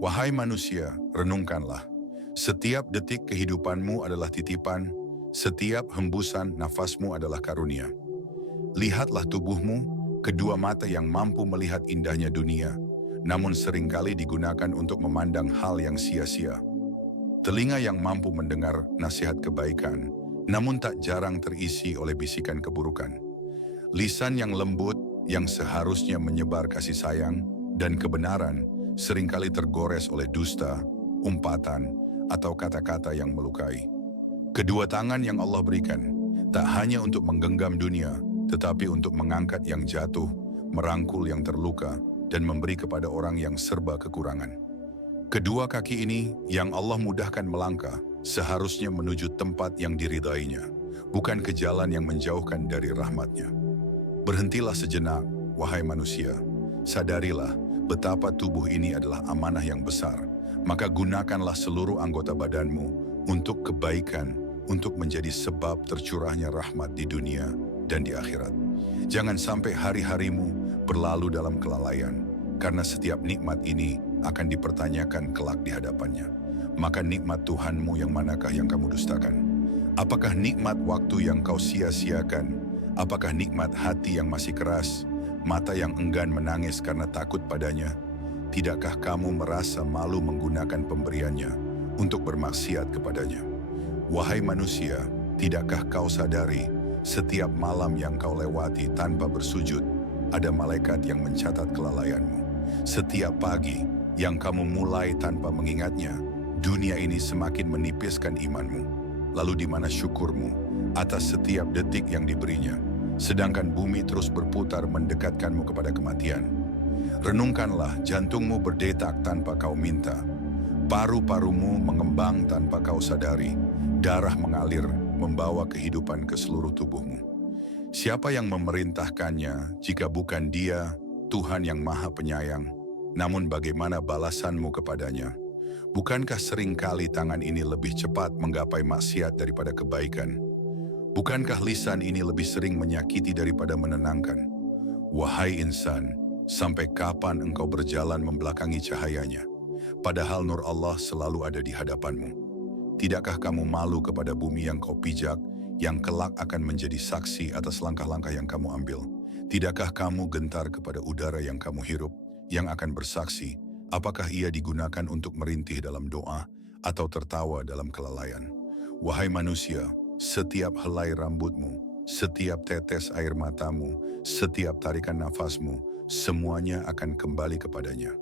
Wahai manusia, renungkanlah. Setiap detik kehidupanmu adalah titipan, setiap hembusan nafasmu adalah karunia. Lihatlah tubuhmu, kedua mata yang mampu melihat indahnya dunia, namun seringkali digunakan untuk memandang hal yang sia-sia. Telinga yang mampu mendengar nasihat kebaikan, namun tak jarang terisi oleh bisikan keburukan. Lisan yang lembut, yang seharusnya menyebar kasih sayang dan kebenaran, seringkali tergores oleh dusta, umpatan, atau kata-kata yang melukai. Kedua tangan yang Allah berikan, tak hanya untuk menggenggam dunia, tetapi untuk mengangkat yang jatuh, merangkul yang terluka, dan memberi kepada orang yang serba kekurangan. Kedua kaki ini yang Allah mudahkan melangkah, seharusnya menuju tempat yang diridainya, bukan ke jalan yang menjauhkan dari rahmatnya. Berhentilah sejenak, wahai manusia. Sadarilah betapa tubuh ini adalah amanah yang besar. Maka gunakanlah seluruh anggota badanmu untuk kebaikan, untuk menjadi sebab tercurahnya rahmat di dunia dan di akhirat. Jangan sampai hari-harimu berlalu dalam kelalaian, karena setiap nikmat ini akan dipertanyakan kelak di hadapannya. Maka nikmat Tuhanmu yang manakah yang kamu dustakan? Apakah nikmat waktu yang kau sia-siakan? Apakah nikmat hati yang masih keras, mata yang enggan menangis karena takut padanya? Tidakkah kamu merasa malu menggunakan pemberiannya untuk bermaksiat kepadanya? Wahai manusia, tidakkah kau sadari, setiap malam yang kau lewati tanpa bersujud, ada malaikat yang mencatat kelalaianmu. Setiap pagi yang kamu mulai tanpa mengingatnya, dunia ini semakin menipiskan imanmu. Lalu di mana syukurmu atas setiap detik yang diberinya, sedangkan bumi terus berputar mendekatkanmu kepada kematian? Renungkanlah, jantungmu berdetak tanpa kau minta, paru-parumu mengembang tanpa kau sadari, darah mengalir membawa kehidupan ke seluruh tubuhmu. Siapa yang memerintahkannya jika bukan Dia, Tuhan yang Maha Penyayang? Namun bagaimana balasanmu kepadanya? Bukankah seringkali tangan ini lebih cepat menggapai maksiat daripada kebaikan? Bukankah lisan ini lebih sering menyakiti daripada menenangkan? Wahai insan, sampai kapan engkau berjalan membelakangi cahayanya? Padahal nur Allah selalu ada di hadapanmu. Tidakkah kamu malu kepada bumi yang kau pijak, yang kelak akan menjadi saksi atas langkah-langkah yang kamu ambil? Tidakkah kamu gentar kepada udara yang kamu hirup, yang akan bersaksi, apakah ia digunakan untuk merintih dalam doa atau tertawa dalam kelalaian? Wahai manusia, setiap helai rambutmu, setiap tetes air matamu, setiap tarikan nafasmu, semuanya akan kembali kepadanya.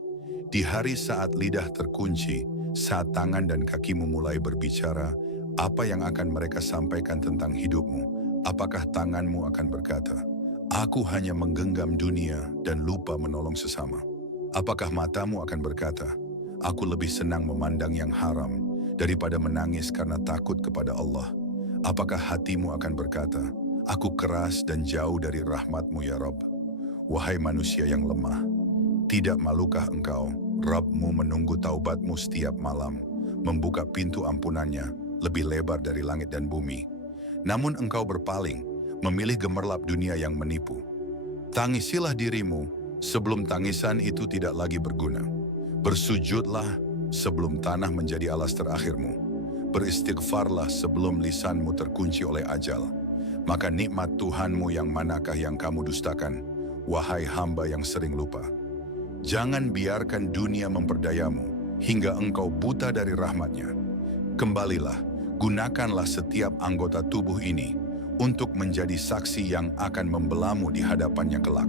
Di hari saat lidah terkunci, saat tangan dan kakimu mulai berbicara, apa yang akan mereka sampaikan tentang hidupmu? Apakah tanganmu akan berkata, "Aku hanya menggenggam dunia dan lupa menolong sesama"? Apakah matamu akan berkata, "Aku lebih senang memandang yang haram daripada menangis karena takut kepada Allah"? Apakah hatimu akan berkata, "Aku keras dan jauh dari rahmat-Mu ya Rabb"? Wahai manusia yang lemah, tidak malukah engkau, Rabb-Mu menunggu taubatmu setiap malam, membuka pintu ampunannya lebih lebar dari langit dan bumi? Namun engkau berpaling, memilih gemerlap dunia yang menipu. Tangisilah dirimu sebelum tangisan itu tidak lagi berguna. Bersujudlah sebelum tanah menjadi alas terakhirmu. Beristighfarlah sebelum lisanmu terkunci oleh ajal. Maka nikmat Tuhanmu yang manakah yang kamu dustakan, wahai hamba yang sering lupa? Jangan biarkan dunia memperdayamu hingga engkau buta dari rahmatnya. Kembalilah, gunakanlah setiap anggota tubuh ini untuk menjadi saksi yang akan membelamu di hadapannya kelak.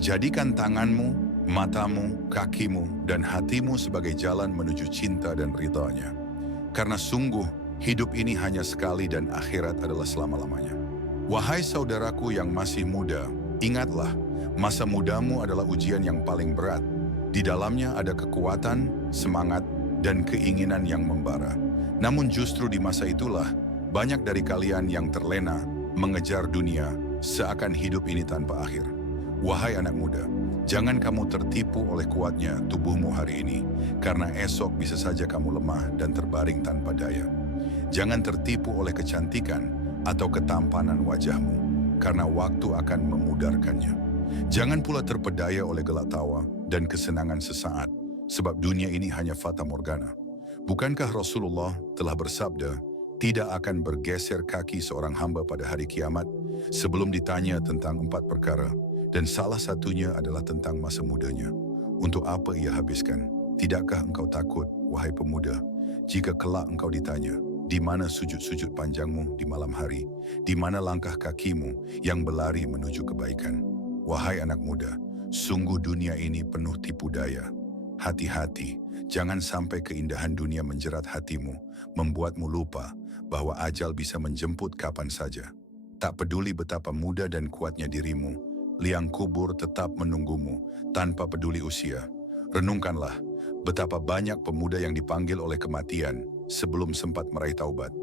Jadikan tanganmu, matamu, kakimu, dan hatimu sebagai jalan menuju cinta dan ridha-Nya. Karena sungguh, hidup ini hanya sekali dan akhirat adalah selama-lamanya. Wahai saudaraku yang masih muda, ingatlah, masa mudamu adalah ujian yang paling berat. Di dalamnya ada kekuatan, semangat, dan keinginan yang membara. Namun justru di masa itulah, banyak dari kalian yang terlena mengejar dunia seakan hidup ini tanpa akhir. Wahai anak muda, jangan kamu tertipu oleh kuatnya tubuhmu hari ini, karena esok bisa saja kamu lemah dan terbaring tanpa daya. Jangan tertipu oleh kecantikan atau ketampanan wajahmu, karena waktu akan memudarkannya. Jangan pula terpedaya oleh gelak tawa dan kesenangan sesaat, sebab dunia ini hanya fata morgana. Bukankah Rasulullah telah bersabda, tidak akan bergeser kaki seorang hamba pada hari kiamat sebelum ditanya tentang 4 perkara, dan salah satunya adalah tentang masa mudanya. Untuk apa ia habiskan? Tidakkah engkau takut, wahai pemuda, jika kelak engkau ditanya, di mana sujud-sujud panjangmu di malam hari? Di mana langkah kakimu yang berlari menuju kebaikan? Wahai anak muda, sungguh dunia ini penuh tipu daya. Hati-hati, jangan sampai keindahan dunia menjerat hatimu, membuatmu lupa bahwa ajal bisa menjemput kapan saja. Tak peduli betapa muda dan kuatnya dirimu, liang kubur tetap menunggumu tanpa peduli usia. Renungkanlah betapa banyak pemuda yang dipanggil oleh kematian sebelum sempat meraih taubat.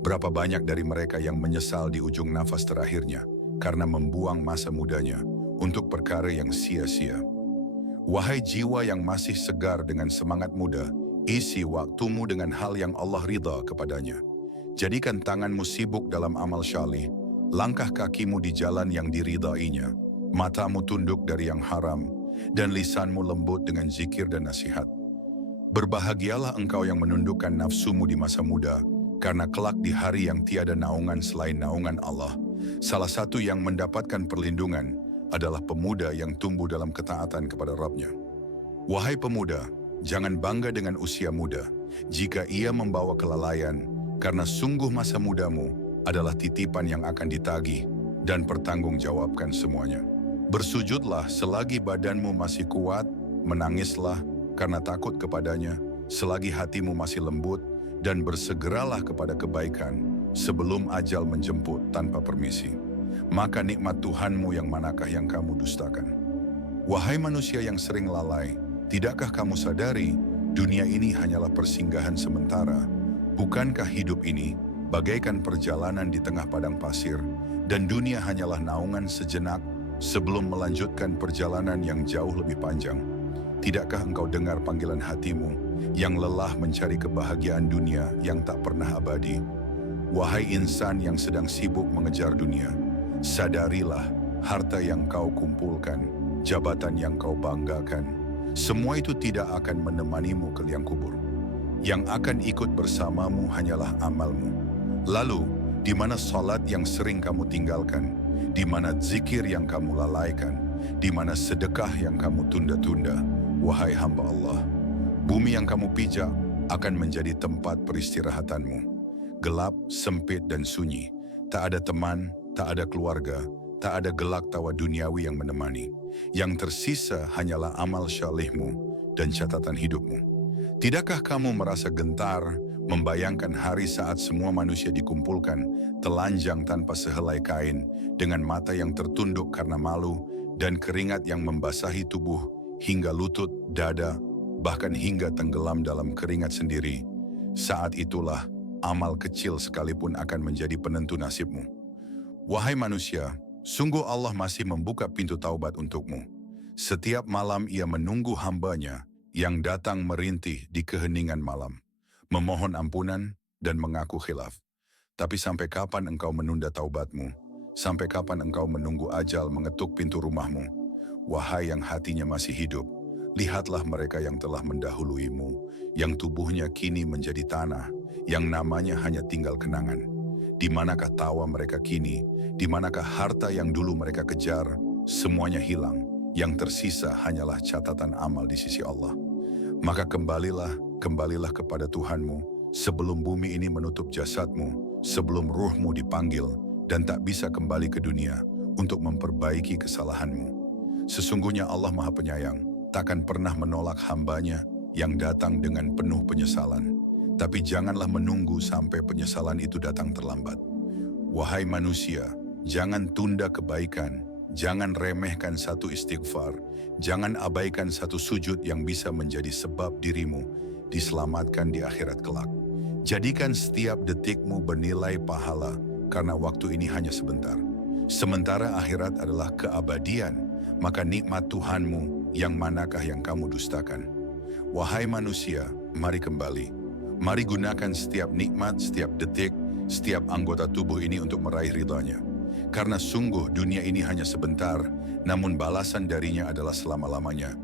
Berapa banyak dari mereka yang menyesal di ujung nafas terakhirnya karena membuang masa mudanya untuk perkara yang sia-sia. Wahai jiwa yang masih segar dengan semangat muda, isi waktumu dengan hal yang Allah ridha kepadanya. Jadikan tanganmu sibuk dalam amal syalih, langkah kakimu di jalan yang diridainya, matamu tunduk dari yang haram, dan lisanmu lembut dengan zikir dan nasihat. Berbahagialah engkau yang menundukkan nafsumu di masa muda, karena kelak di hari yang tiada naungan selain naungan Allah, salah satu yang mendapatkan perlindungan adalah pemuda yang tumbuh dalam ketaatan kepada Rabb-Nya. Wahai pemuda, jangan bangga dengan usia muda, jika ia membawa kelalaian, karena sungguh masa mudamu adalah titipan yang akan ditagih dan pertanggungjawabkan semuanya. Bersujudlah selagi badanmu masih kuat, menangislah karena takut kepadanya, selagi hatimu masih lembut, dan bersegeralah kepada kebaikan sebelum ajal menjemput tanpa permisi. Maka nikmat Tuhanmu yang manakah yang kamu dustakan? Wahai manusia yang sering lalai, tidakkah kamu sadari dunia ini hanyalah persinggahan sementara? Bukankah hidup ini bagaikan perjalanan di tengah padang pasir, dan dunia hanyalah naungan sejenak sebelum melanjutkan perjalanan yang jauh lebih panjang? Tidakkah engkau dengar panggilan hatimu yang lelah mencari kebahagiaan dunia yang tak pernah abadi? Wahai insan yang sedang sibuk mengejar dunia, sadarilah harta yang kau kumpulkan, jabatan yang kau banggakan, semua itu tidak akan menemanimu ke liang kubur. Yang akan ikut bersamamu hanyalah amalmu. Lalu, di mana salat yang sering kamu tinggalkan? Di mana zikir yang kamu lalaikan? Di mana sedekah yang kamu tunda-tunda? Wahai hamba Allah, bumi yang kamu pijak akan menjadi tempat peristirahatanmu. Gelap, sempit, dan sunyi. Tak ada teman, tak ada keluarga, tak ada gelak tawa duniawi yang menemani. Yang tersisa hanyalah amal syalihmu dan catatan hidupmu. Tidakkah kamu merasa gentar membayangkan hari saat semua manusia dikumpulkan, telanjang tanpa sehelai kain, dengan mata yang tertunduk karena malu, dan keringat yang membasahi tubuh hingga lutut, dada, bahkan hingga tenggelam dalam keringat sendiri? Saat itulah amal kecil sekalipun akan menjadi penentu nasibmu. Wahai manusia, sungguh Allah masih membuka pintu taubat untukmu. Setiap malam ia menunggu hambanya yang datang merintih di keheningan malam, memohon ampunan dan mengaku khilaf. Tapi sampai kapan engkau menunda taubatmu? Sampai kapan engkau menunggu ajal mengetuk pintu rumahmu? Wahai yang hatinya masih hidup, lihatlah mereka yang telah mendahuluimu, yang tubuhnya kini menjadi tanah, yang namanya hanya tinggal kenangan. Di manakah tawa mereka kini? Di manakah harta yang dulu mereka kejar? Semuanya hilang. Yang tersisa hanyalah catatan amal di sisi Allah. Maka kembalilah kepada Tuhanmu sebelum bumi ini menutup jasadmu, sebelum ruhmu dipanggil dan tak bisa kembali ke dunia untuk memperbaiki kesalahanmu. Sesungguhnya Allah Maha Penyayang, takkan pernah menolak hambanya yang datang dengan penuh penyesalan. Tapi janganlah menunggu sampai penyesalan itu datang terlambat. Wahai manusia, jangan tunda kebaikan. Jangan remehkan satu istighfar, jangan abaikan satu sujud yang bisa menjadi sebab dirimu diselamatkan di akhirat kelak. Jadikan setiap detikmu bernilai pahala, karena waktu ini hanya sebentar. Sementara akhirat adalah keabadian, maka nikmat Tuhanmu yang manakah yang kamu dustakan? Wahai manusia, mari kembali. Mari gunakan setiap nikmat, setiap detik, setiap anggota tubuh ini untuk meraih ridhanya. Karena sungguh dunia ini hanya sebentar, namun balasan darinya adalah selama-lamanya.